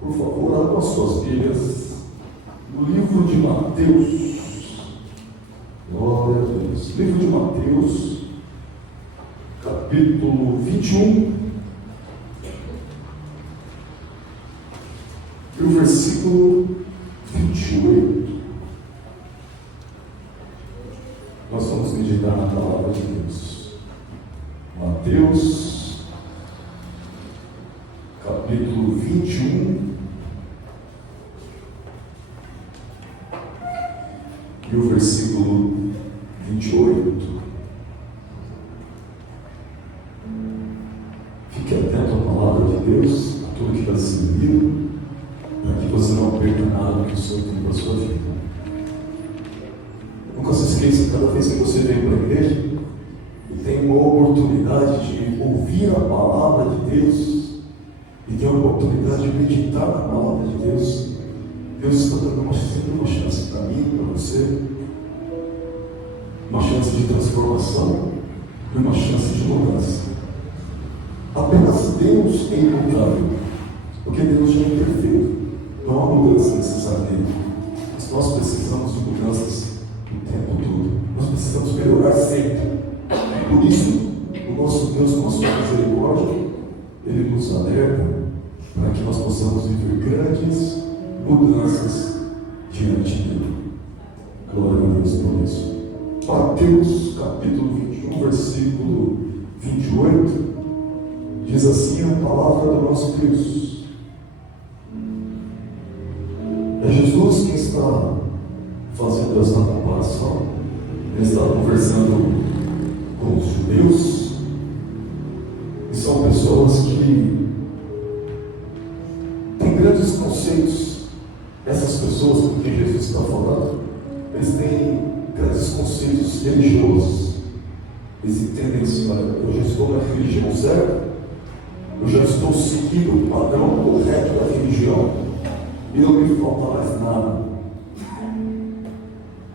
Por favor, abram as suas Bíblias no livro de Mateus. Glória a Deus. Livro de Mateus, capítulo 21, e o versículo 28. Nós vamos meditar na palavra de Deus. Mateus, capítulo 21, e o versículo 28. Fique atento à palavra de Deus, a tudo que está sendo lido, para que você não perca nada que o Senhor tem para a sua vida. Nunca se esqueça, cada vez que você vem para a igreja e tem uma oportunidade de ouvir a palavra de Deus e tem a oportunidade de meditar na palavra de Deus, Deus está dando sempre uma chance para mim, para você, uma chance de transformação e uma chance de mudança. Apenas Deus é imutável, porque Deus já é perfeito. Não há mudança necessária nele. Mas nós precisamos de mudanças o tempo todo. Nós precisamos melhorar sempre. Por isso, o nosso Deus, com a sua misericórdia, Ele nos alerta para que nós possamos viver grandes mudanças diante dele. Glória a Deus por isso. Mateus capítulo 21, versículo 28, diz assim a palavra do nosso Deus. É Jesus quem está fazendo essa comparação. Ele está conversando com os judeus, e são pessoas que têm grandes conceitos. Essas pessoas com quem Jesus está falando, eles têm grandes conceitos religiosos. Eles entendem assim: olha, eu já estou na religião certa, eu já estou seguindo o padrão correto da religião, e não me falta mais nada.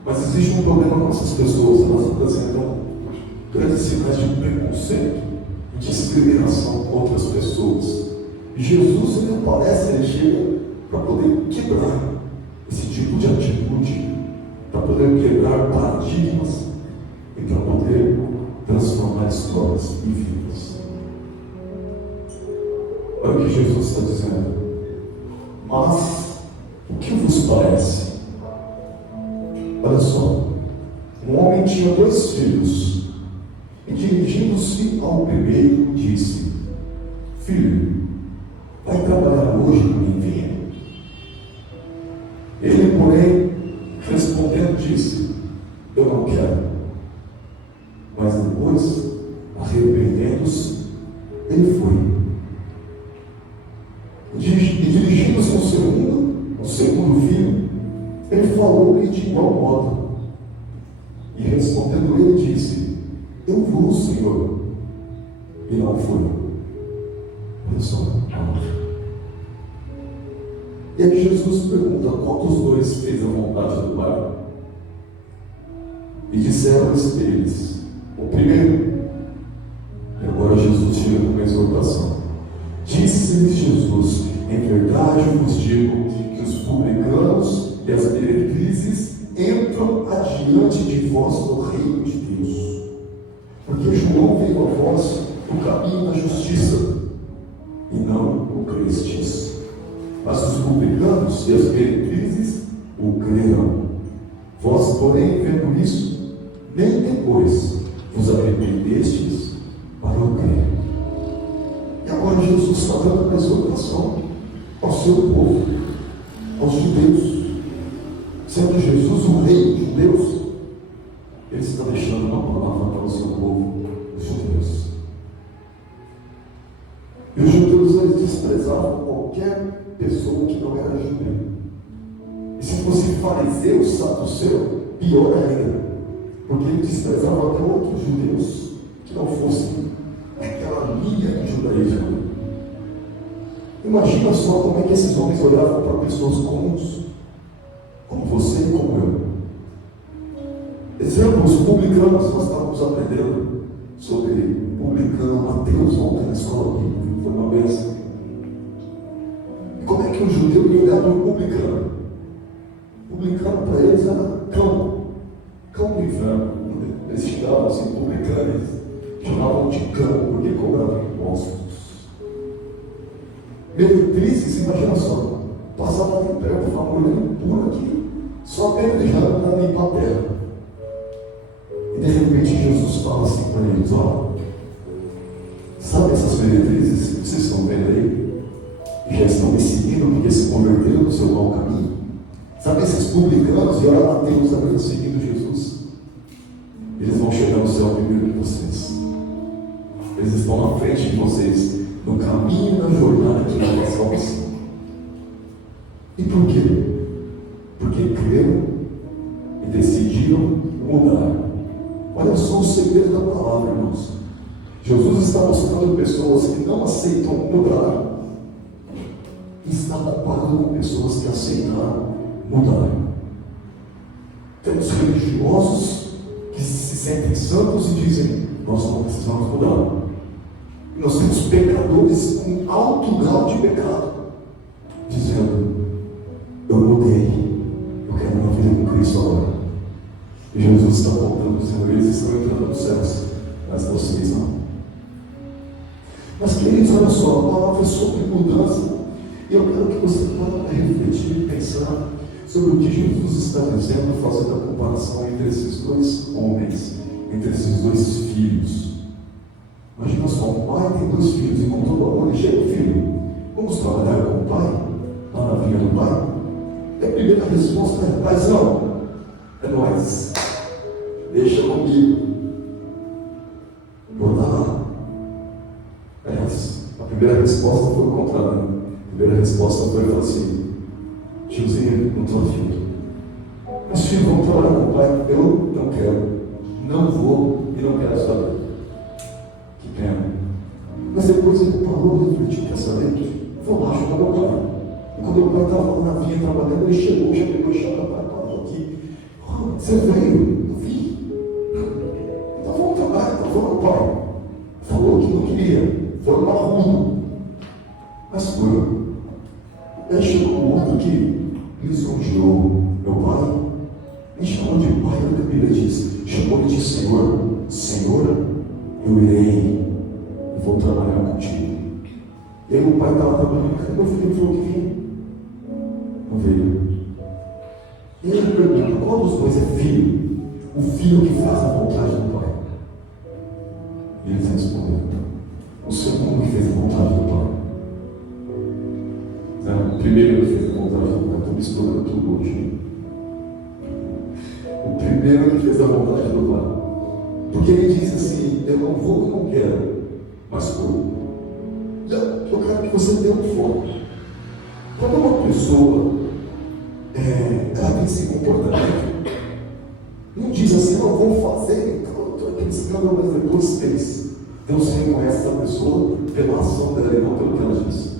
Mas existe um problema com essas pessoas. Elas apresentam grandes sinais de preconceito e discriminação com outras pessoas. E Jesus, ele aparece, ele chega para poder quebrar esse tipo de atitude, para poder quebrar paradigmas e para poder transformar histórias em vidas. Olha o que Jesus está dizendo. Mas o que vos parece? Olha só, um homem tinha 2 filhos, e dirigindo-se ao primeiro, disse: Filho, vai trabalhar hoje na minha vinha? Ele, porém, respondendo, disse: Eu não quero. Mas depois, arrependendo-se, ele foi. E dirigindo-se ao segundo filho, ele falou-lhe de igual modo. E respondendo ele, disse: Eu vou, Senhor. E não foi. Olha só. E aí Jesus pergunta: qual dos 2 fez a vontade do Pai? E disseram-lhes eles: o primeiro. E agora Jesus chega com uma exortação. Disse-lhes Jesus: em verdade vos digo que os publicanos e as meretrizes entram adiante de vós no reino de Deus. Porque João veio a vós no caminho da justiça, e não o crestes. Mas os publicanos e as meretrizes o creram. Vós, porém, vendo isso, nem depois vos arrependestes para o crer. E agora Jesus está dando uma exortação ao seu povo, aos judeus. Sendo Jesus o rei dos judeus, ele está deixando uma palavra para o seu povo, os judeus. E os judeus, eles desprezavam qualquer pessoa que não era judeu. E se fosse fariseu, saduceu, pior ainda, porque ele desprezava até outros judeus que não fossem aquela linha de judaísmo. Imagina só como é que esses homens olhavam para pessoas comuns, como você e como eu. Exemplos publicanos, nós estávamos aprendendo sobre publicano Mateus ontem na escola bíblica, foi uma bênção. E como é que que o judeu ia olhar para o publicano? O publicano para eles era cão do inferno. Eles chegavam assim, publicanos, chamavam de cão porque cobravam impostos. Meretrizes, imagina só, passava ali perto de uma mulher impura que só apedrejava para limpar a terra. E de repente Jesus fala assim para eles: olha, sabe essas meretrizes que vocês estão vendo aí, que já estão me seguindo porque se converteram no seu mau caminho? Sabe esses publicanos, e olha Mateus também seguindo Jesus? Eles vão chegar no céu primeiro que vocês. Eles estão na frente de vocês, no caminho da jornada que leva à salvação. E por quê? Porque creram e decidiram mudar. Olha só o segredo da palavra, irmãos. Jesus está mostrando pessoas que não aceitam mudar e está comparando com pessoas que aceitaram mudar. Temos religiosos que se sentem santos e dizem: nós não precisamos mudar. E nós temos pecadores com alto grau de pecado, dizendo: eu mudei, eu quero uma vida com Cristo agora. E Jesus está voltando, dizendo: eles estão entrando no céu, mas vocês não. Mas queridos, olha só, a palavra é sobre mudança. E eu quero que você possa refletir e pensar sobre o que Jesus está dizendo, fazendo a comparação entre esses dois homens, entre esses dois filhos. Imagina só, um pai tem dois filhos, e com todo amor ele chega: filho, vamos trabalhar com o pai, lá na vinha do pai? E a primeira resposta é: paizão, é nóis, deixa comigo, vou lá. A primeira resposta foi o contrário. A primeira resposta foi assim: tiozinho, não estou afim. Mas filho, vamos trabalhar com o pai? Eu não quero, não vou e não quero saber. Que pena. Mas depois ele parou e refletiu: quer saber? Vou lá ajudar meu pai. E quando meu pai estava lá na vinha trabalhando, ele chegou, já pegou e chamou: pai, parou aqui. Oh, você veio? Eu vi. Então vamos trabalhar, então vamos, pai. Falou que não queria, foi marrudo. Mas foi. Aí chegou o outro que lisonjeou meu pai, me chamou de pai, olha o que a Bíblia diz, chamou ele de Senhor. Senhor, eu irei e vou trabalhar contigo. E aí o pai estava trabalhando: cadê meu filho? Ele falou que vinha. Não veio. E ele pergunta: qual dos dois é filho? O filho que faz a vontade do pai. E eles responderam: o segundo que fez a vontade do pai. Não, o primeiro que fez a vontade do pai. Estou misturando tudo hoje. O primeiro que fez a vontade do pai. Porque ele disse assim: eu não vou, eu não quero, mas vou. Eu quero que você dê um foco. Quando uma pessoa ela tem esse comportamento, não diz assim: não vou fazer, então eu estou aqui escândalo, mas depois fez. Deus reconhece essa pessoa pela ação dela e não pelo que ela diz.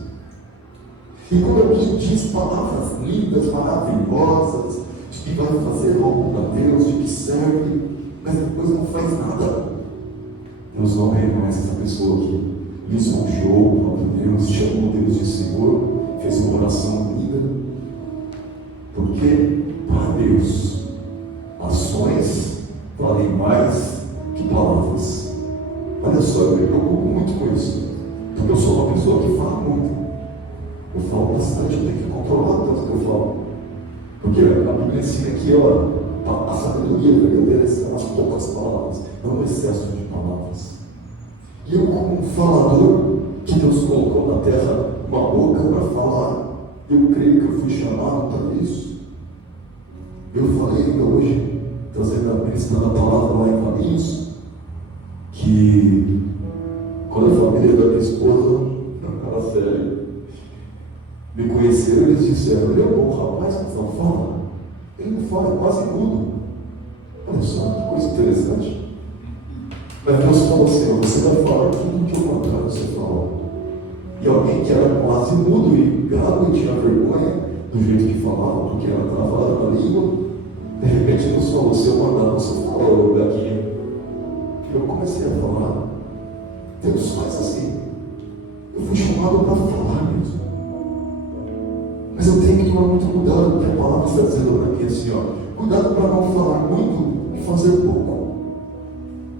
E quando alguém diz palavras lindas, maravilhosas, de que vai fazer algo para Deus, de que serve, mas depois não faz nada, Deus não reconhece essa pessoa que lisonjeou o próprio Deus, chamou Deus de Senhor, fez uma oração linda. Porque para Deus, ações valem mais que palavras. Olha só, eu me preocupo muito com isso, porque eu sou uma pessoa que fala muito. Eu falo bastante, eu tenho que controlar tanto que eu falo. Porque a Bíblia ensina que a sabedoria verdadeira está nas poucas palavras, não no excesso de palavras. E eu, como um falador que Deus colocou na terra uma boca para falar, eu creio que eu fui chamado para isso. Eu falei ainda hoje, ministrando a palavra lá em Caminhos, que quando a família da minha esposa, naquela série, me conheceram, eles disseram: ele é um bom rapaz, mas não fala. Ele não fala, é quase mudo. Olha só, que coisa interessante. Mas Deus falou assim: você vai falar tudo que eu mandar você falar. E alguém que era quase mudo e gado e tinha vergonha do jeito que falava, porque era travado na língua, de repente Deus falou: se eu mandar você falar, eu daqui. Eu comecei a falar. Deus faz assim. Eu fui chamado para falar mesmo. tomar muito cuidado, porque a palavra está dizendo aqui assim, ó, cuidado para não falar muito e fazer pouco.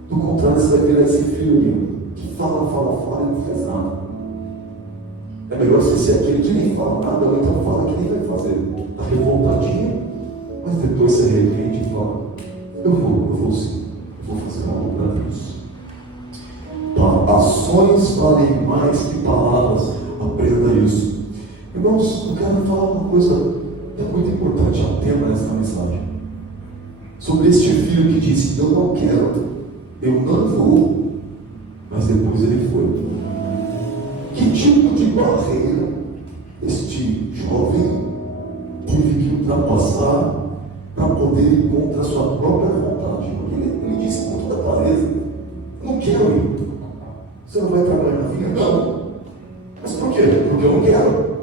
Do contrário, você vai virar esse filho que fala e não faz nada. É melhor você ser aquele que nem fala nada, ou então fala que nem vai fazer. Está revoltadinho, mas depois se arrepende e fala, eu vou sim, eu vou fazer algo para Deus. Ações valem mais que palavras, aprenda isso. Irmãos, eu quero falar uma coisa que é muito importante, é o tema desta mensagem. Sobre este filho que disse, eu não quero, eu não vou, mas depois ele foi. Que tipo de barreira este jovem teve que ultrapassar para poder ir contra a sua própria vontade? Porque ele disse com toda clareza, não quero ir. Você não vai trabalhar na vinha? Não. Mas por quê? Porque eu não quero.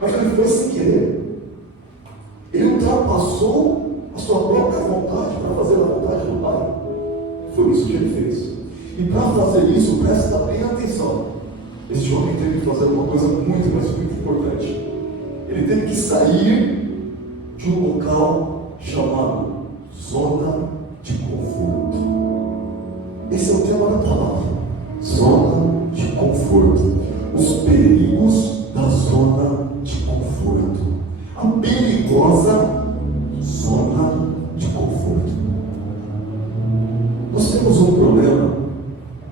Mas ele foi sem querer. Ele ultrapassou a sua própria vontade para fazer a vontade do Pai. Foi isso que ele fez. E para fazer isso, presta bem atenção. Esse homem teve que fazer uma coisa muito, mas muito importante. Ele teve que sair de um local chamado zona de conforto. Esse é o tema da palavra. Zona de conforto. Os perigos da zona de conforto. A perigosa zona de conforto. Nós temos um problema,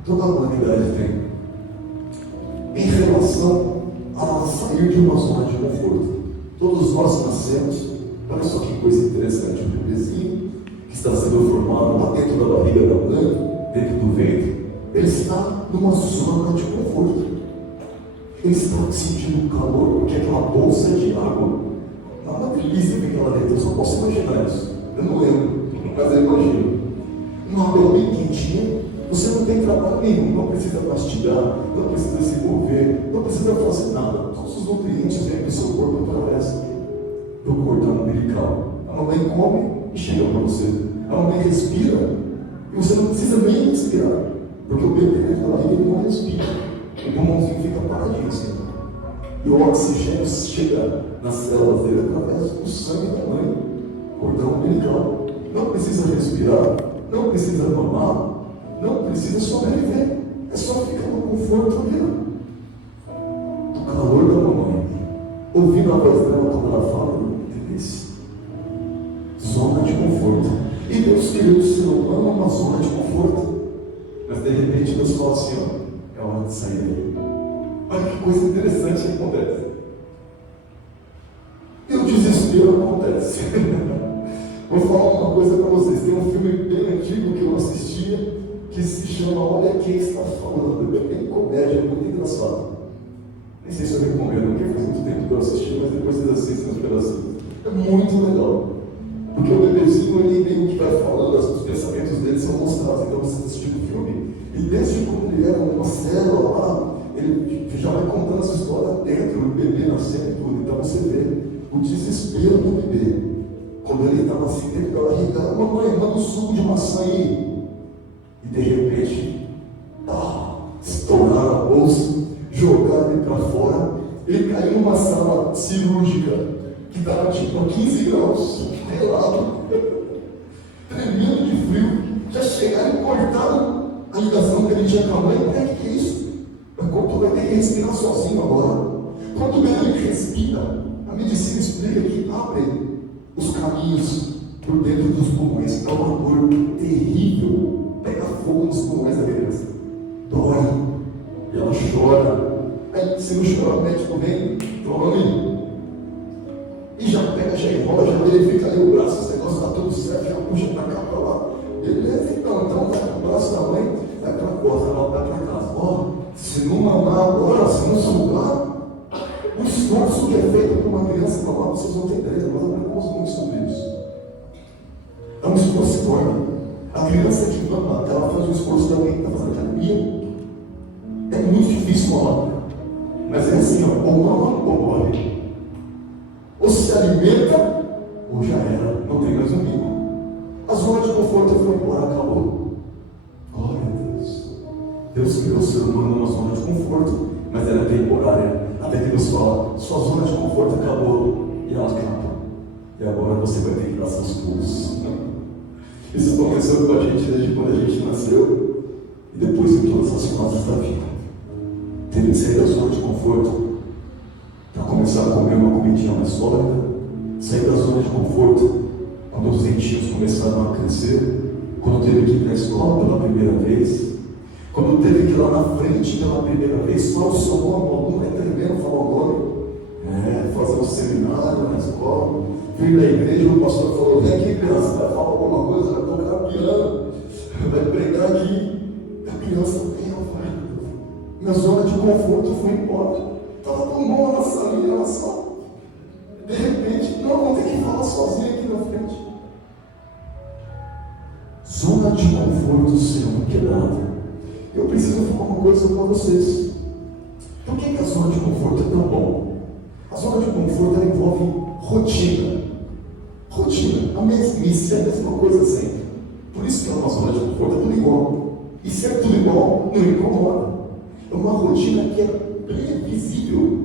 toda a humanidade tem, em relação a sair de uma zona de conforto. Todos nós nascemos, olha só que coisa interessante, um bebezinho que está sendo formado lá dentro da barriga da mãe, dentro do ventre, ele está numa zona de conforto. Ele está sentindo calor, porque aquela bolsa de água, é uma delícia ficar lá dentro, eu só posso imaginar isso. Eu não lembro, mas eu imagino. Uma água bem quentinha, você não tem trabalho nenhum, não precisa mastigar, não precisa se mover, não precisa fazer nada. Todos os nutrientes vêm para o seu corpo através do cordão umbilical. A mamãe come e chega para você. A mamãe respira e você não precisa nem respirar, porque o bebê dentro da barriga não respira. O pulmãozinho fica paradinho assim. E o oxigênio chega nas células dele através do sangue da mãe, cordão umbilical. Não precisa respirar, não precisa mamar, não precisa sobreviver. É só ficar no conforto ali, do calor da mamãe, ouvindo a voz dela quando ela fala, delícia. Zona de conforto. E Deus criou o ser humano uma zona de conforto. Mas de repente Deus fala assim, ó, é hora de sair daí. Olha que coisa interessante que acontece. E o desespero acontece. Vou falar uma coisa para vocês. Tem um filme bem antigo que eu assistia, que se chama Olha Quem Está Falando. É bem comédia, é muito engraçado. Nem sei se eu recomendo, porque faz muito tempo que eu assisti, mas depois vocês assistem uns pedacinhos. É muito legal. Porque o bebezinho, ele meio que vai falando, os pensamentos dele são mostrados. Então você assistiu o filme, e desde quando ele era uma célula lá, ele já vai contando essa história dentro do bebê nascendo e tudo. Então você vê o desespero do bebê. Quando ele estava assim dentro da barriga, mamãe, manda um suco de maçã aí. E de repente, estouraram a bolsa, jogaram ele para fora. Ele caiu numa sala cirúrgica que estava tipo a 15 graus, gelado, tremendo de frio. Já chegaram e cortaram a ligação que ele tinha com a mãe. O que é isso? Mas quando vai ter que respirar sozinho agora. Quando ele respira, a medicina explica que abre os caminhos por dentro dos pulmões. É uma dor terrível. Pega fogo nos pulmões da criança. Dói. E ela chora. Aí, se não chorar, o médico vem, tome. E já pega, já enrola, já verifica ali o braço. Esse negócio está tudo certo, já puxa para cá, para lá. Beleza, então vai para o braço da mãe, vai para a costa, ela vai para casa. Ó, se não mamar agora, se não sugar, o esforço que é feito por uma criança mamar, vocês vão ter ideia, nós aprendemos muito sobre isso. É um esforço enorme. A criança que mama, ela faz um esforço de alguém que está fazendo academia. É muito difícil mamar. Mas é assim, ó, ou mama ou morre. Ou se alimenta, ou já era, não tem mais umbigo. A zona de conforto foi embora, acabou. Glória a Deus. Deus criou o ser humano numa zona de conforto, mas ela é temporária. Até que Deus fala, sua zona de conforto conforto acabou e ela acaba. E agora você vai ter que dar seus pulos. Isso começou com a gente desde quando a gente nasceu e depois em todas as fases da vida. Teve que sair da zona de conforto para começar a comer uma comidinha mais sólida, sair da zona de conforto quando os dentinhos começaram a crescer, quando teve que ir para a escola pela primeira vez, quando teve que ir lá na frente pela primeira vez, falar o seu nome, o aluno é tremendo falar o nome, fazer um seminário na escola, vir na igreja, o pastor falou: vem aqui, criança, vai falar alguma coisa, vai tocar piano, vai pregar aqui. A criança veio, minha zona de conforto foi embora. Estava tão bom na salinha, na sala. De repente, não, vou ter que falar sozinho aqui na frente. Zona de conforto sendo quebrada. Eu preciso falar uma coisa para vocês. Por que a zona de conforto é tão bom? A zona de conforto ela envolve rotina. Rotina, a mesmice, é a mesma coisa sempre. Por isso que é uma zona de conforto, é tudo igual. E se é tudo igual, não incomoda. É uma rotina que é previsível.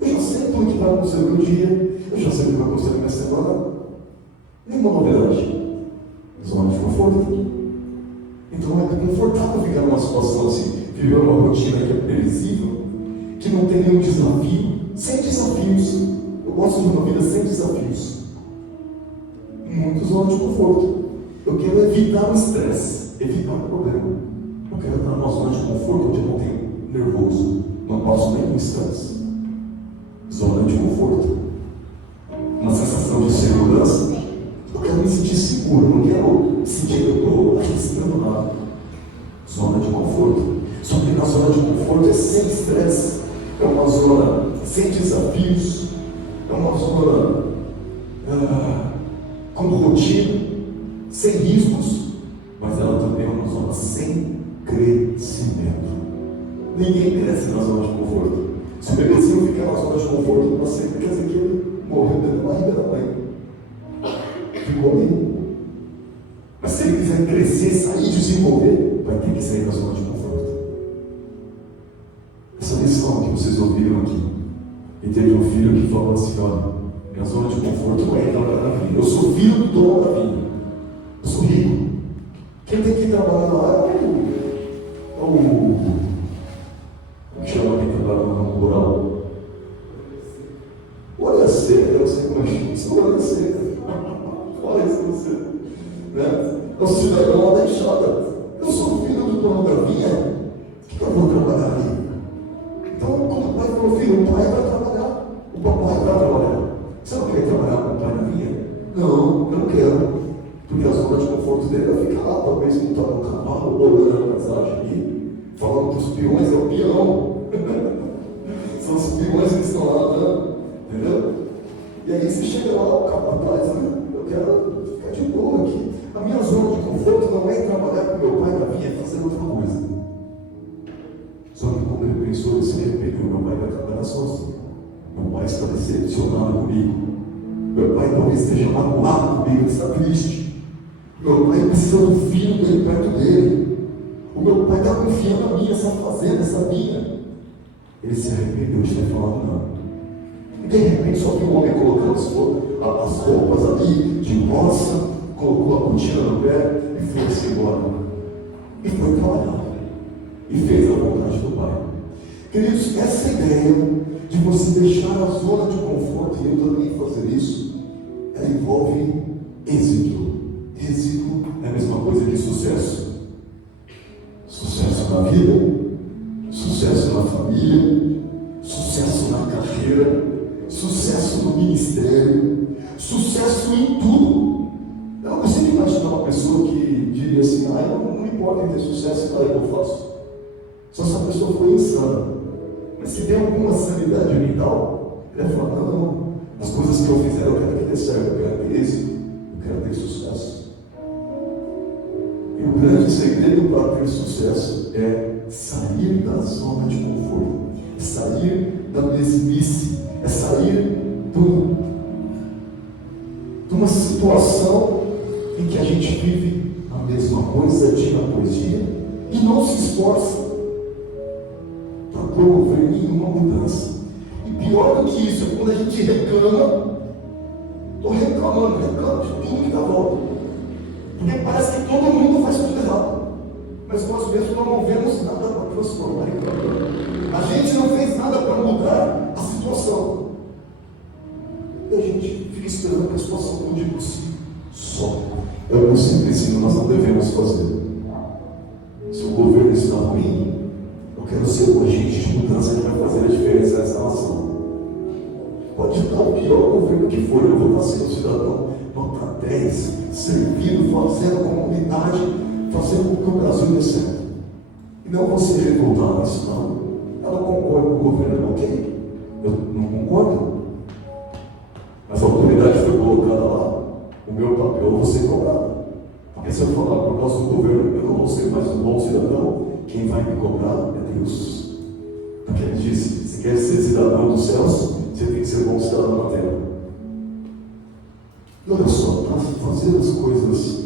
Eu já sei tudo que vai acontecer no meu dia, eu já sei o que vai acontecer na minha semana. Nenhuma novidade. Zona de conforto. Então é confortável ficar numa situação assim, viver uma rotina que é previsível, que não tem nenhum desafio, sem desafios. Eu gosto de uma vida sem desafios. Muito zona de conforto. Eu quero evitar o estresse, evitar o problema. Eu quero estar numa zona de conforto onde eu não tenho nervoso, não passo nenhum estresse. Zona de conforto. Uma sensação de segurança. Eu quero me sentir seguro, não quero sentir que eu estou arriscando nada. Zona de conforto. Só que na zona de conforto é sem estresse, é uma zona sem desafios, é uma zona com rotina, sem riscos, mas ela também é uma zona sem crescimento. Ninguém cresce na zona de conforto. Se o bebezinho ficar na zona de conforto para sempre, quer dizer que ele morreu dentro da barriga da mãe. Ficou ali. Mas se ele quiser crescer, sair, desenvolver, vai ter que sair da zona de conforto. Essa lição que vocês ouviram aqui, e teve um filho que falou assim: olha, minha zona de conforto não é trabalhar na vida. Eu sou filho do dono da vida. Eu sou rico. Quem tem que trabalhar lá é como chama quem trabalha no ramo rural? Olha seca, eu não sei como é que chama. Olha seca. Olha isso você. Né? É o cidadão lá da enxada. Eu sou filho do dono da vinha. O que eu vou trabalhar ali? Então, quando o pai falou: filho, o pai vai trabalhar. O papai vai trabalhar. Você não quer trabalhar com o pai na vinha? Não, eu não quero. Porque a zona de conforto dele vai ficar lá, talvez montado no cavalo, olhando a paisagem ali, falando que os peões é o peão. São os peões que estão lá andando, entendeu? E aí você chega lá, o capataz, né? Eu quero ficar de boa aqui. A minha zona de conforto não é trabalhar com meu pai na vinha, é fazer outra coisa. Só que quando ele pensou, ele se arrependeu: meu pai vai trabalhar sozinho. Meu pai está decepcionado comigo. Meu pai talvez esteja magoado comigo, ele está triste. Meu pai precisa do filho dele perto dele. O meu pai está confiando em mim, essa fazenda, essa minha. Ele se arrependeu de ter falado não. E de repente só que o homem colocando as roupas ali de roça, colocou a botina no pé e foi-se embora. E foi trabalhar. E fez a vontade do pai. Queridos, essa ideia de você deixar a zona de conforto, e eu também fazer isso, ela envolve êxito. Êxito é a mesma coisa que sucesso. Sucesso na vida, sucesso na família, sucesso na carreira, sucesso no ministério, sucesso em tudo. Eu não consigo imaginar uma pessoa que diria assim: não importa em ter sucesso, para que eu faço. Só se a pessoa for insana. Mas se tem alguma sanidade mental, ele vai falar: não, as coisas que eu fizer eu quero que dê certo, eu quero ter êxito, eu quero ter sucesso. E o grande segredo para ter sucesso é sair da zona de conforto, é sair da mesmice, é sair de uma situação em que a gente vive a mesma coisa dia após dia e não se esforça para promover nenhuma mudança. E pior do que isso é quando a gente reclama. Estou reclamando de tudo que está volta. Porque parece que todo mundo faz tudo errado. Mas nós mesmos não vemos nada para transformar em campo. A gente não fez nada para mudar a situação. E a gente fica esperando que a situação mude por si só. É o que eu sempre ensino, nós não devemos fazer. Se o governo está ruim, eu quero ser um agente de mudança que vai fazer a diferença nessa nação. Pode estar o pior governo que for, eu vou estar sendo cidadão nota 10, servindo, fazendo a comunidade, fazendo com que o Brasil dê certo. E não você revoltar, mas não. Eu não concordo com o governo, ok? Eu não concordo. Mas a autoridade foi colocada lá. O meu papel é você cobrar. Porque se eu falar por causa do governo, eu não vou ser mais um bom cidadão. Quem vai me cobrar é Deus. Porque ele disse: se quer ser cidadão dos céus, você tem que ser bom cidadão na terra. E olha só, para fazer as coisas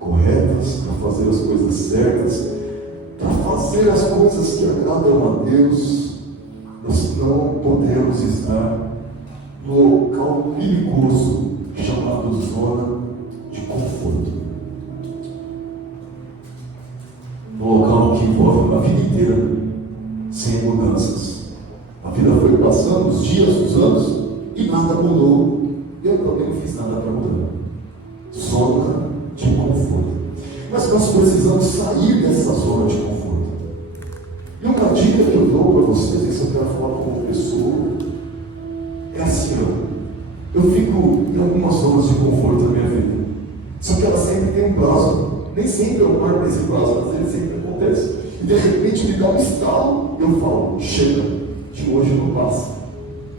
corretas, para fazer as coisas certas, para fazer as coisas que agradam a Deus, nós não podemos estar no local perigoso chamado zona de conforto. No local que envolve uma vida inteira sem mudanças. A vida foi passando, os dias, os anos, e nada mudou. Eu também não fiz nada para mudar. Zona de conforto. Mas nós precisamos sair dessa zona de conforto. E uma dica que eu dou para vocês, e se eu quero falar como pessoa, é assim, ó. Eu fico em algumas zonas de conforto na minha vida. Só que ela sempre tem um prazo. Nem sempre eu marco esse prazo, mas ele sempre acontece. E de repente me dá um estalo e eu falo: chega, de hoje não passa.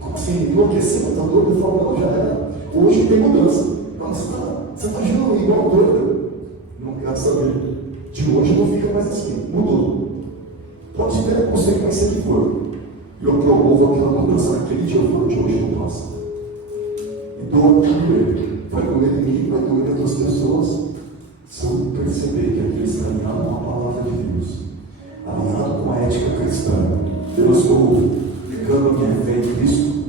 Como assim? Enlouqueceu, está doido? Eu falo: não, já era. Hoje tem mudança. Não, você está agindo igual doido. Não quero saber. De hoje não fica mais assim. Mudou. Pode ter a consequência que for. E eu promovo aquela mudança naquele dia. Eu falo: de hoje não passa. E dou aquilo ele. Vai doer em mim, vai doer em outras pessoas. Se eu perceber que aquilo está alinhado com a palavra de Deus, alinhado com a ética cristã, eu estou ligando a minha fé em Cristo,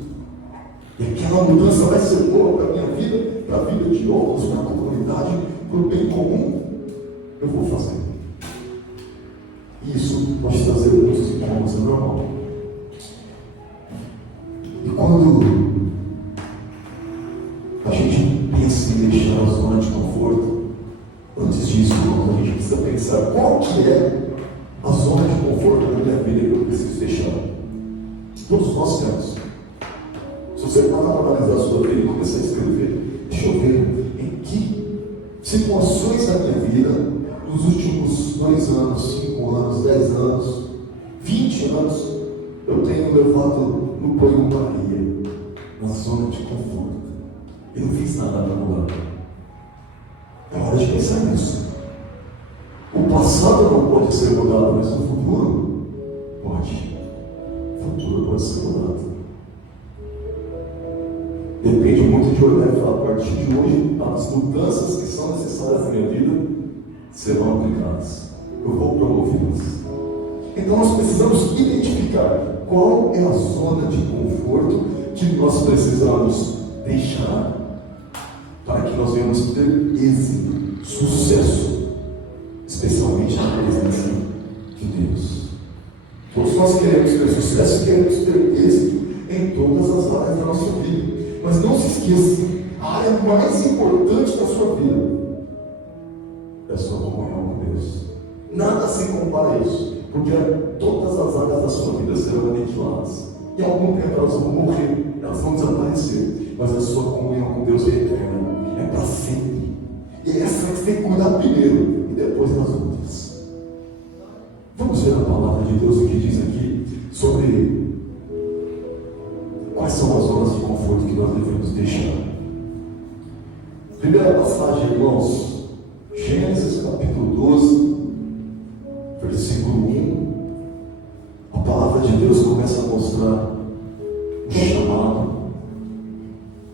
e aquela mudança vai ser boa para a minha vida, para a vida de outros, para a comunidade, para o bem comum, eu vou fazer. Isso pode trazer muitos sintomas, é normal. E quando a gente pensa em deixar a zona de conforto, antes disso, a gente precisa pensar qual que é a zona de conforto da minha vida que eu preciso deixar. Todos nós temos. Se você parar para analisar a sua vida e começar a escrever, deixa eu ver em que situações da minha vida, nos últimos 2 anos, 5 anos, 10 anos, 20 anos, eu tenho levado no banho-maria, na zona de conforto. E não fiz nada para mudar. É hora de pensar nisso. O passado não pode ser mudado, mas o futuro pode. O futuro pode ser mudado. Depende muito de olhar e falar: a partir de hoje, as mudanças que são necessárias na minha vida serão aplicadas. Eu vou promovê-las. Então nós precisamos identificar qual é a zona de conforto que nós precisamos deixar para que nós venhamos ter êxito, sucesso, especialmente na presença de Deus. Todos nós queremos ter sucesso e queremos ter êxito em todas as áreas da nossa vida. Mas não se esqueça, a área mais importante da sua vida é a sua comunhão com Deus. Nada se compara a isso, porque todas as áreas da sua vida serão aniquiladas. Em algum tempo elas vão morrer, elas vão desaparecer, mas a sua comunhão com Deus é eterna, é para sempre. E essa você tem que cuidar primeiro e depois das outras. Vamos ver a palavra de Deus, o que diz aqui sobre quais são as zonas de conforto que nós devemos deixar. Primeira passagem, irmãos, Gênesis capítulo 12, versículo 1. A palavra de Deus começa a mostrar o chamado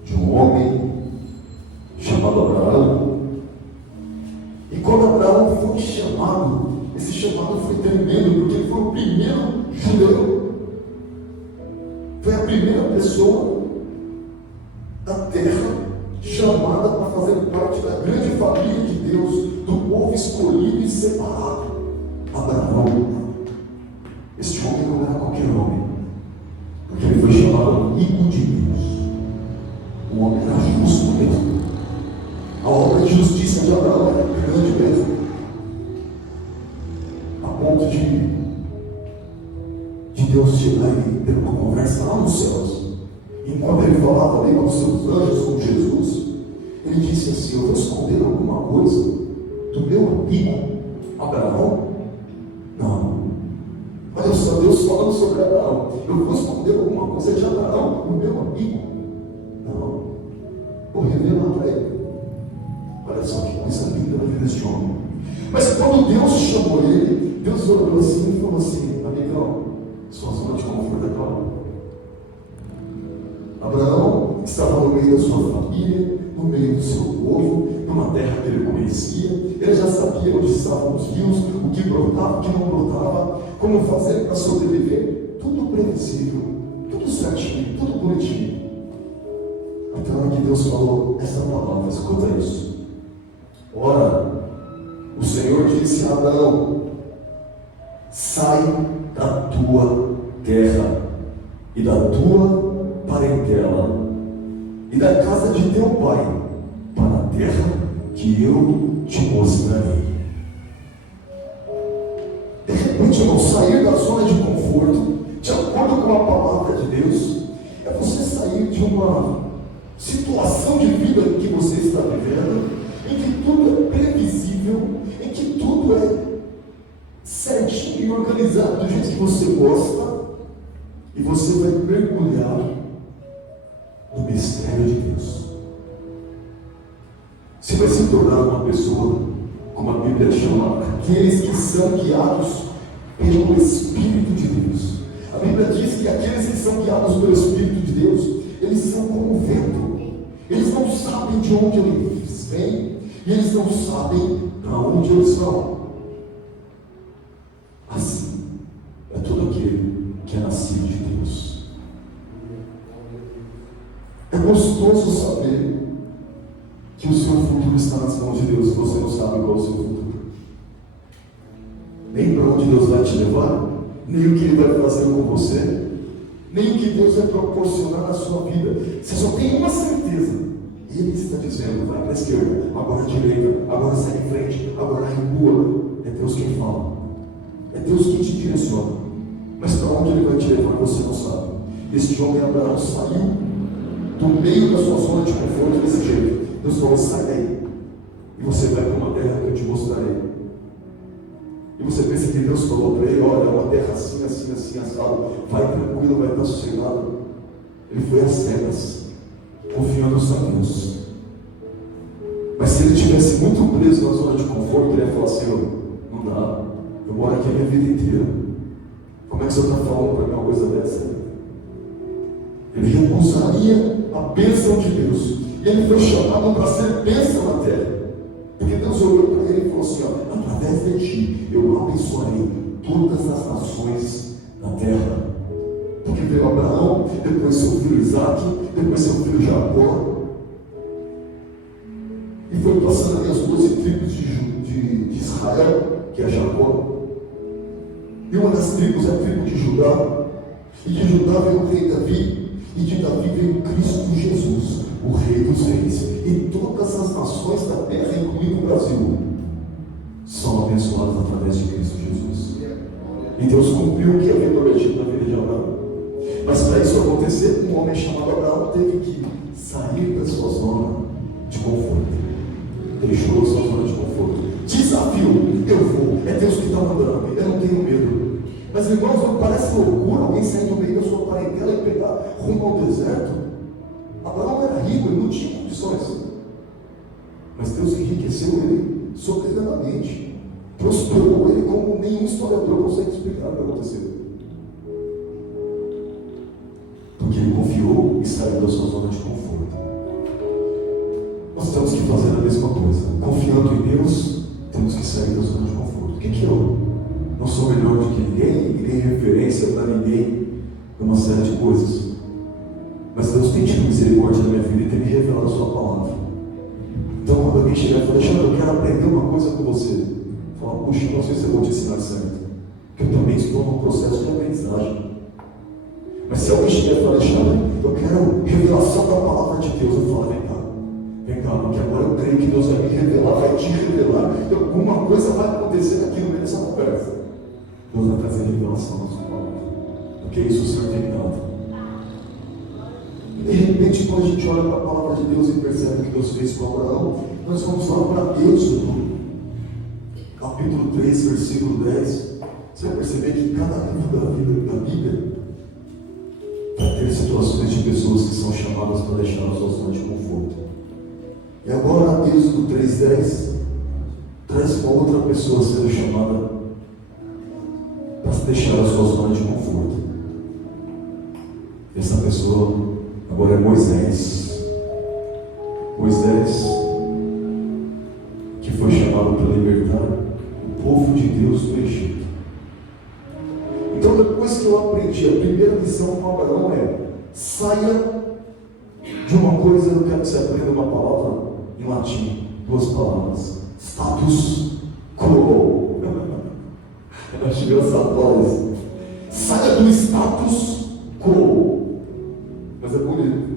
de um homem chamado Abraão. E quando Abraão foi chamado, esse chamado foi tremendo, porque ele foi o primeiro judeu. Foi foi a primeira pessoa da terra chamada para fazer parte da grande família de Deus, do povo escolhido e separado. Abraão. Este homem não era qualquer homem, porque ele foi chamado amigo de Deus. O homem era justo mesmo. A obra de justiça de Abraão era grande mesmo, a ponto de Deus chegar e ter uma conversa lá nos céus. Enquanto ele falava ali com os seus anjos, com Jesus, ele disse assim: eu vou esconder alguma coisa do meu amigo Abraão? Não. Olha só, Deus falando sobre Abraão. Eu vou esconder alguma coisa de Abraão, o meu amigo? Não. Vou revelar para ele. Olha só que coisa linda na vida deste homem. Mas quando Deus chamou ele, Deus olhou assim e falou assim: amigão, sua zona de conforto é clara. Abraão estava no meio da sua família, no meio do seu povo, numa terra que ele conhecia. Ele já sabia onde estavam os rios, o que brotava, o que não brotava, como fazer para sobreviver. Tudo previsível, tudo certinho, tudo bonitinho. Então é que Deus falou essa palavra, escuta isso. Ora, o Senhor disse a Abraão: sai da tua terra e da tua parentela e da casa de teu pai para a terra que eu te mostrarei. De repente, irmão, sair da zona de conforto, de acordo com a palavra de Deus, é você sair de uma situação de vida que você está vivendo, em que tudo é previsível, em que tudo é certinho e organizado do jeito que você gosta, e você vai mergulhar no mistério de Deus. Você vai se tornar uma pessoa, como a Bíblia chama, aqueles que são guiados pelo Espírito de Deus. A Bíblia diz que aqueles que são guiados pelo Espírito de Deus, eles são como o vento. Eles não sabem de onde eles vêm, e eles não sabem para onde eles vão. Assim é todo aquele que é nascido de Deus. É gostoso saber que o seu futuro está nas mãos de Deus, e você não sabe qual é o seu futuro. Nem para onde Deus vai te levar, nem o que Ele vai fazer com você, nem o que Deus vai proporcionar na sua vida. Você só tem uma certeza: Ele está dizendo, vai para a esquerda, agora à direita, agora sai em frente, agora recua. É Deus quem fala, é Deus quem te direciona. Mas para onde Ele vai te levar, você não sabe. Este homem Abraão saiu do meio da sua zona de conforto desse jeito. Deus falou: sai daí, e você vai para uma terra que eu te mostrarei. E você pensa que Deus falou para ele: olha, é uma terra assim, assim, assim, assado, vai tranquilo, vai estar sossegado. Ele foi às cegas, confiando só em Deus. Mas se ele estivesse muito preso na zona de conforto, ele ia falar assim: não dá, eu moro aqui a minha vida inteira, como é que o senhor está falando para mim uma coisa dessa? Ele recusaria a bênção de Deus, e ele foi chamado para ser bênção na terra, porque Deus olhou para ele e falou assim: ó, através de ti eu abençoarei todas as nações da terra. Porque veio Abraão, depois seu filho Isaac, depois seu filho Jacó, e foi passando ali as 12 tribos de Israel, que é Jacó. E uma das tribos é a tribo de Judá, e de Judá veio o rei Davi, e de Davi veio Cristo Jesus, o Rei dos Reis. E todas as nações da terra, incluindo o Brasil, são abençoadas através de Cristo Jesus. E Deus cumpriu o que havia prometido na vida de Abraão. Mas para isso acontecer, um homem chamado Abraão teve que sair da sua zona de conforto. Deixou a sua zona de conforto. Desafio: eu vou, é Deus que está mandando, eu não tenho medo. Mas irmãos, não parece loucura alguém sair do meio da sua parentela e pegar rumo ao deserto? Abraão era rico, ele não tinha condições. Mas Deus enriqueceu ele soberanamente, prosperou ele como nenhum historiador consegue explicar o que aconteceu. Porque ele confiou e saiu da sua zona de conforto. Nós temos que fazer a mesma coisa. Confiando em Deus, temos que sair da zona de conforto. O que eu não sou melhor do que ninguém, ninguém referência para ninguém, uma série de coisas. Alexandre, eu quero aprender uma coisa com você. Fala, puxa, não sei se eu vou te ensinar certo, porque eu também estou num processo de aprendizagem. Mas se alguém chegar e falar, Alexandre, eu quero revelação da palavra de Deus, eu falo, vem cá, porque agora eu creio que Deus vai me revelar, vai te revelar, e alguma coisa vai acontecer aqui no meio dessa conversa. Deus vai trazer revelação na sua palavra, porque isso o Senhor tem dado. E de repente, quando a gente olha para a palavra de Deus e percebe o que Deus fez com Abraão, nós vamos lá para Êxodo, capítulo 3, versículo 10. Você vai perceber que cada livro da Bíblia vai ter situações de pessoas que são chamadas para deixar a sua zona de conforto. E agora, Êxodo 3:10 traz uma outra pessoa sendo chamada para deixar a sua zona de conforto. Essa pessoa agora é Moisés. Moisés, que foi chamado para libertar o povo de Deus do Egito. Então, depois que eu aprendi, a primeira lição com Abraão é: saia de uma coisa. Eu quero que você aprenda uma palavra em latim, duas palavras: status quo. Eu acho engraçado isso. Saia do status quo. Mas é bonito.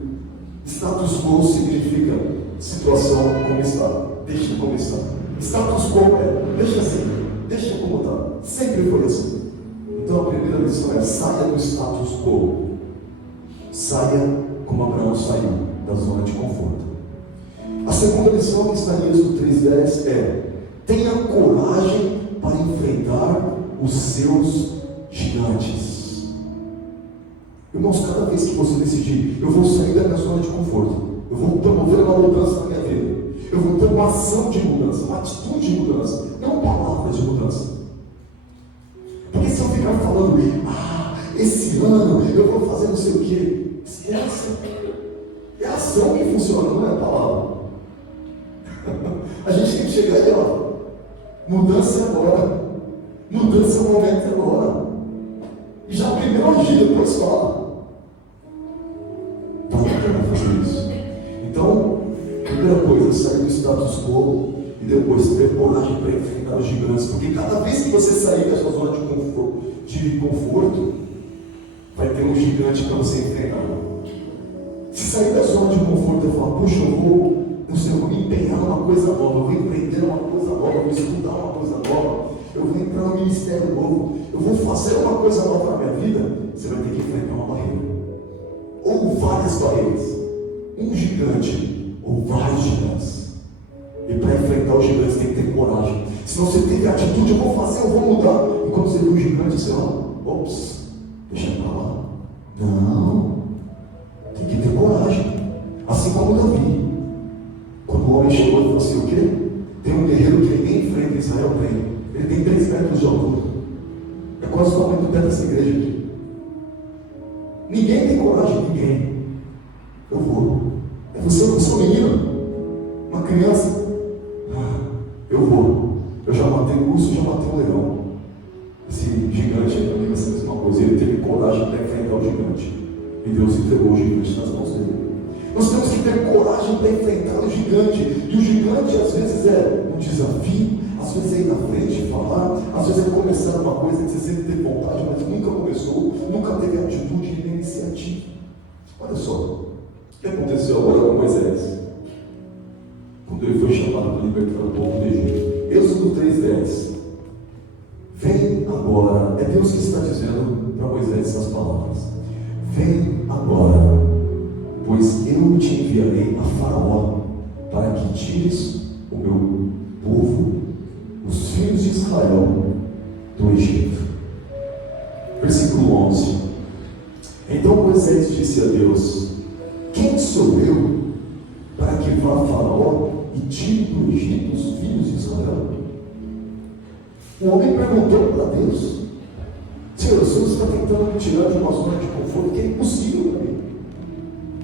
Status quo significa situação como está. Deixa como está. Status quo é deixa assim, deixa como está. Sempre foi assim. Então a primeira lição é: saia do status quo. Saia como Abraão saiu da zona de conforto. A segunda lição que está em Êxodo 3:10 é: tenha coragem para enfrentar os seus gigantes. Irmãos, cada vez que você decidir, eu vou sair da minha zona de conforto, eu vou promover uma mudança na minha vida, eu vou ter uma ação de mudança, uma atitude de mudança, não palavras de mudança. Porque se eu ficar falando, esse ano eu vou fazer não sei o quê, esquece. É a ação que funciona, não é a palavra. A gente tem que chegar aí, mudança é agora. Mudança é o momento agora. E já primeiro agir, depois fala. Vale a pena fazer isso. Então, primeira coisa, sair do status quo e depois ter coragem para enfrentar os gigantes. Porque cada vez que você sair da sua zona de conforto, vai ter um gigante para você enfrentar. Se sair da zona de conforto e falar, puxa, eu vou me empenhar numa coisa nova, eu vou empreender uma coisa nova, eu vou estudar uma coisa nova, eu vou entrar no ministério novo, eu vou fazer uma coisa nova na minha vida, você vai ter que enfrentar uma barreira. Ou várias barreiras. Um gigante, ou vários gigantes. E para enfrentar os gigantes tem que ter coragem. Senão você tem que atitude, eu vou fazer, eu vou mudar. E quando você vê um gigante, você fala, ops, deixa pra lá. Não. Tem que ter coragem. Assim como Davi. Quando o homem chegou e falou assim, o quê? Tem um guerreiro que ninguém enfrenta em Israel, tem. Ele tem 3 metros de altura. É quase o tamanho do pé dessa igreja aqui. Ninguém tem coragem, ninguém. Eu vou. É você um menino? Uma criança? Eu vou. Eu já matei um urso, já matei um leão. Esse gigante aí também vai ser a mesma coisa. Ele teve coragem para enfrentar o gigante. E Deus entregou o gigante nas mãos dele. Nós temos que ter coragem para enfrentar o gigante. E o gigante às vezes é um desafio, às vezes é ir na frente e falar, às vezes é começar uma coisa que você sempre teve vontade, mas nunca começou, nunca teve atitude e nem iniciativa. Olha só, o que aconteceu agora com Moisés? Quando ele foi chamado para libertar o povo do Egito. Êxodo 3:10. Vem agora, é Deus que está dizendo para Moisés essas palavras. Vem agora, pois eu te enviarei a Faraó, para que tires o meu povo, os filhos de Israel, do Egito. Versículo 11. Então Moisés disse a Deus: quem sou eu para que vá a Faraó e tire do Egito os filhos de Israel? O homem perguntou para Deus: Senhor, o Senhor está tentando me tirar de uma zona de conforto que é impossível para mim.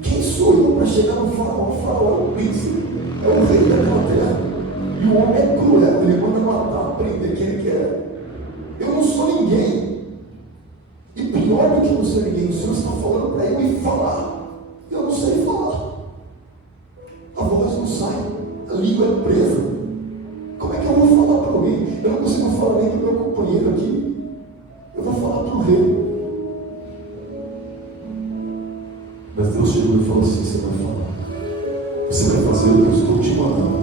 Quem sou eu para chegar no Faraó? O Faraó é o príncipe, é o rei daquela terra. E o homem é cruel, ele manda matar, prender quem ele quer. Eu não sou ninguém. E pior do que não ser ninguém, o Senhor está falando para eu ir falar. Eu não sei falar. A voz não sai, a língua é presa. Mas Deus chegou e falou assim: você vai falar, você vai fazer o que eu estou te mandando,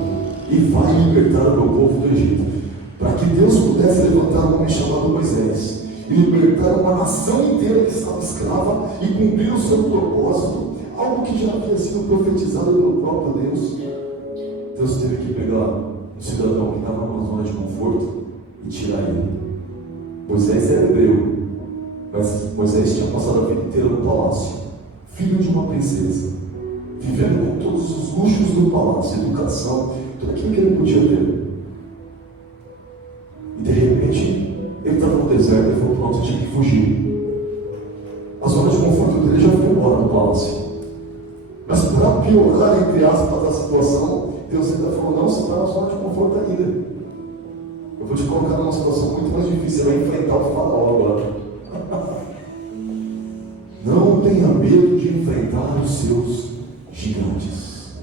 e vai libertar o meu povo do Egito. Para que Deus pudesse levantar um homem chamado Moisés e libertar uma nação inteira que estava escrava e cumprir o seu propósito, algo que já havia sido profetizado pelo próprio Deus. Deus teve que pegar um cidadão que estava numa zona de conforto e tirar ele. Moisés era hebreu, mas Moisés tinha passado a vida inteira no palácio, filho de uma princesa, vivendo com todos os luxos do palácio, educação, tudo aquilo que ele podia ter. E de repente, ele estava no deserto, ele falou: pronto, eu tinha que fugir. A zona de conforto dele já foi embora no palácio. Mas para piorar, entre aspas, a situação, Deus ainda falou: não, você está na zona de conforto ainda. Eu vou te colocar numa situação muito mais difícil, você vai enfrentar o faraó agora. Não tenha medo de enfrentar os seus gigantes.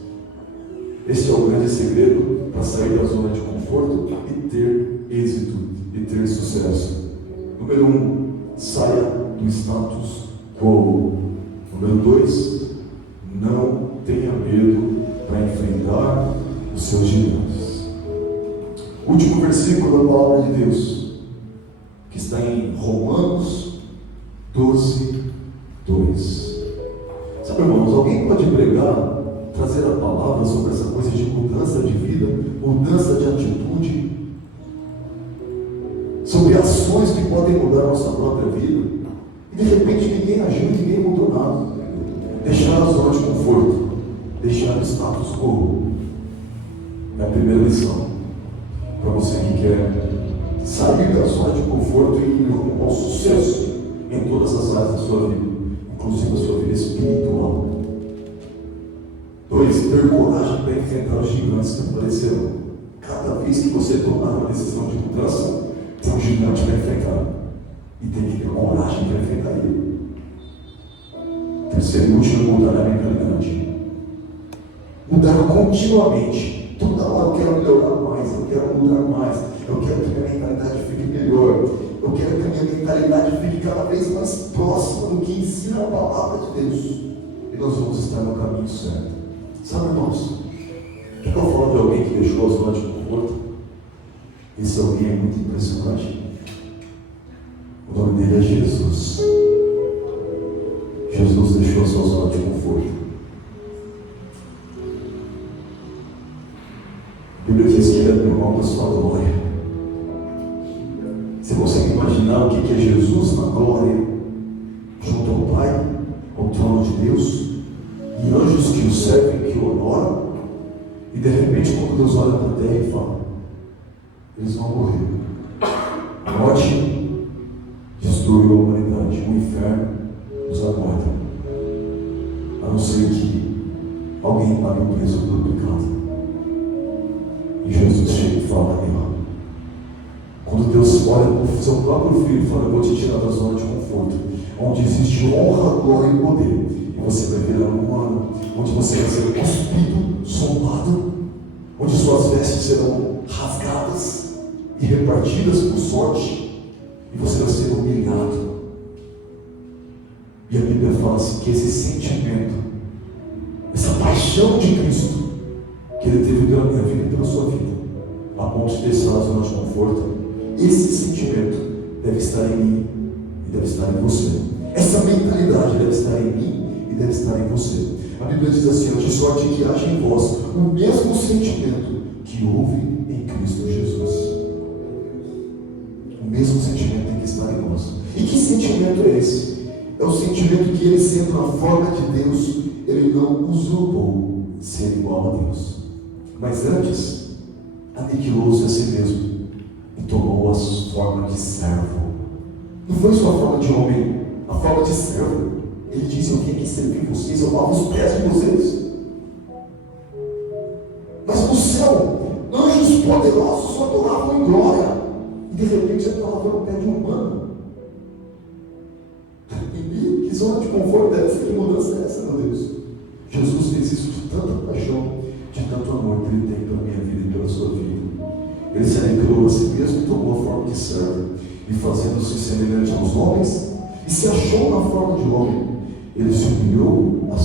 Esse é o grande segredo para sair da zona de conforto e ter êxito e ter sucesso. Número 1, saia do status quo. Número 2, não tenha medo para enfrentar os seus gigantes. Último versículo da palavra de Deus, que está em Romanos 12, 2. Sabe, irmãos, alguém pode pregar, trazer a palavra sobre essa coisa de mudança de vida, mudança de atitude, sobre ações que podem mudar a nossa própria vida, e de repente ninguém agiu, ninguém mudou nada. Deixar a zona de conforto, deixar o status quo, é a primeira lição para você que quer sair da zona de conforto e ir rumo ao sucesso em todas as áreas da sua vida, inclusive a sua vida espiritual. 2, ter coragem para enfrentar os gigantes que aparecerão. Cada vez que você tomar uma decisão de mudança, tem um gigante para enfrentar, e tem que ter coragem para enfrentar ele. Terceiro e último, mudar a mentalidade. Mudar continuamente. Toda hora eu quero melhorar mais, eu quero mudar mais, eu quero que minha mentalidade fique melhor, eu quero que a minha mentalidade fique cada vez mais próxima do que ensina a palavra de Deus, e nós vamos estar no caminho certo. Sabe, irmãos, quer que eu falo de alguém que deixou a zona de conforto? Esse alguém é muito impressionante. O nome dele é Jesus. Jesus deixou a sua zona de conforto. A Bíblia diz que ele abriu mão da sua glória. Você consegue imaginar o que é Jesus na glória, junto ao Pai, ao trono de Deus, e anjos que o servem, que o adoram, e de repente, quando Deus olha para a terra e fala: eles vão morrer. A morte destruiu a humanidade, o inferno nos aguarda, a não ser que alguém pague o preço pelo pecado. E Jesus chega e fala: quando Deus olha para o seu próprio filho e fala: eu vou te tirar da zona de conforto, onde existe honra, glória e poder, e você vai virar um humano, onde você vai ser cuspido, zombado, onde suas vestes serão rasgadas e repartidas por sorte, e você vai ser humilhado. E a Bíblia fala assim, que esse sentimento, essa paixão de Cristo, que Ele teve pela minha vida e pela sua vida, a ponto de deixar a zona de conforto, esse sentimento deve estar em mim e deve estar em você. Essa mentalidade deve estar em mim e deve estar em você. A Bíblia diz assim: de sorte que haja em vós o mesmo sentimento que houve em Cristo Jesus. O mesmo sentimento tem que estar em nós. E que sentimento é esse? É o sentimento que ele, sendo na forma de Deus, ele não usurpou ser igual a Deus, mas antes aniquilou-se a si mesmo e tomou a forma de servo. Não foi sua forma de homem, a forma de servo. Ele disse: eu vim aqui servir vocês, eu lavo os pés de vocês. Mas no céu, anjos poderosos o adoravam em glória, e de repente ele estava lavando o pé de um humano. E que zona de conforto é essa? Que mudança é essa, meu Deus? Jesus fez isso de tanta paixão, de tanto amor que Ele tem pela minha vida e pela sua vida. Ele se aniquilou a si mesmo e tomou a forma de servo, e fazendo-se semelhante aos homens, e se achou na forma de homem. Ele se humilhou a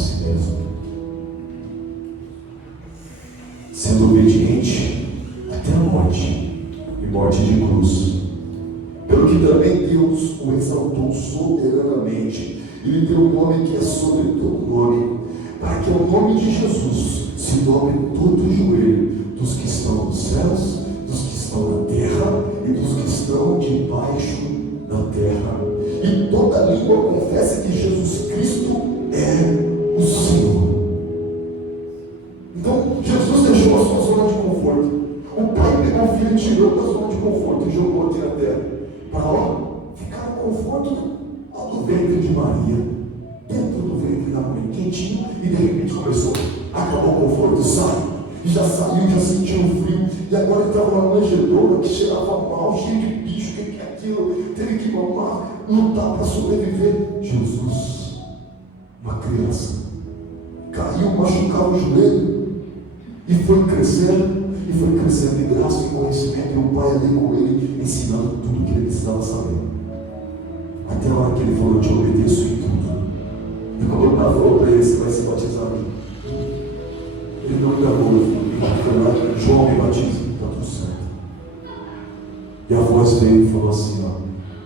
Ele deu um nome que é sobre todo nome, para que ao nome de Jesus se dobre todo o joelho dos que estão nos céus, dos que estão na terra e dos que estão debaixo da terra. E toda língua confesse que Jesus Cristo é o Senhor. Então, Jesus deixou a sua zona de conforto. O Pai pegou o Filho e tirou da zona de conforto e jogou aqui na terra, para ficar no conforto do ventre de Maria, dentro do ventre da mãe, quentinho, e de repente começou, acabou o conforto, sai, e já saiu, já sentiu o frio, e agora ele estava na manjedoura que cheirava mal, cheio de bicho, o que é aquilo, teve que mamar, lutar para sobreviver. Jesus, uma criança, caiu, machucava o joelho, e foi crescendo em graça e conhecimento, e o Pai ali com ele, ensinando tudo o que ele precisava saber. Até a hora que ele falou, eu te obedeço em tudo. E quando o Pai falou para ele, você vai se batizar aqui. Ele não enganou, ele foi lá, João me batiza, está tudo certo. E a voz dele falou assim,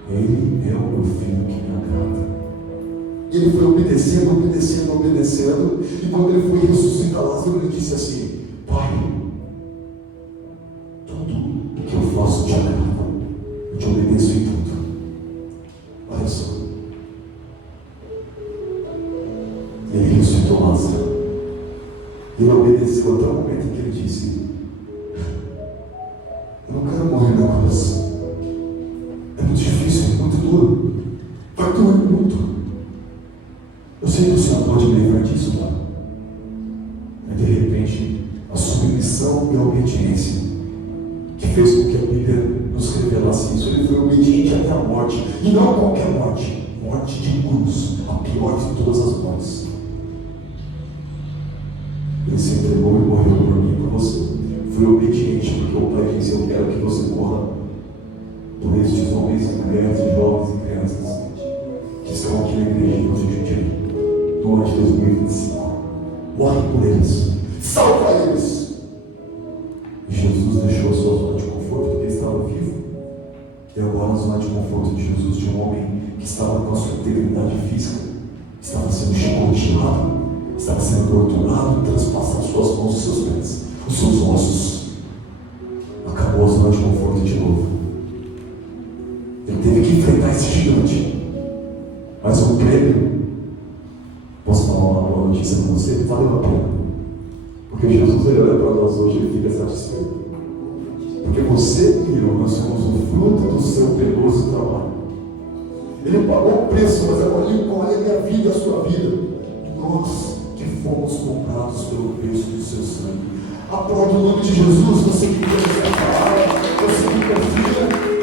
ele é o meu filho que me agrada. E ele foi obedecendo, e quando ele foi ressuscitar Lázaro, ele disse assim, Pai, tudo o que eu faço te agrada, eu te obedeço em tudo. Olha só. Ele ressuscitou Lázaro. Ele obedeceu até o momento em que ele disse, eu não quero morrer na cruz. É muito difícil, é muito duro. Vai doer muito. Eu sei que o Senhor pode me livrar disso, tá? Mas de repente, a submissão e a obediência que fez com que a Bíblia nos revelasse isso. Ele foi obediente até a morte, e não qualquer morte, morte de cruz, a pior de todas as mortes. Ele se entregou e morreu por mim e por você. Foi obediente porque o Pai disse, eu quero que você morra por estes homens e mulheres, jovens e crianças que estão aqui na igreja de Jundiaí durante 2025. Morre por eles, salva eles. E Jesus deixou a sua zona de conforto porque ele estava vivo. E agora a zona de conforto de Jesus, de um homem que estava com a sua integridade física, estava sendo chicoteado, estava sendo torturado, transpassar suas mãos e seus pés, os seus ossos. Acabou a zona de conforto de novo. Ele teve que enfrentar esse gigante. Mas o prêmio, posso falar uma boa notícia para você? Valeu a pena. Porque Jesus, ele olha para nós hoje e fica satisfeito. Porque você e eu, nós somos o fruto do seu penoso trabalho. Ele pagou o preço, mas agora ele colhe a minha vida e a sua vida. Nós que fomos comprados pelo preço do seu sangue. Aplaude o nome de Jesus, você que conhece a palavra, você que confia.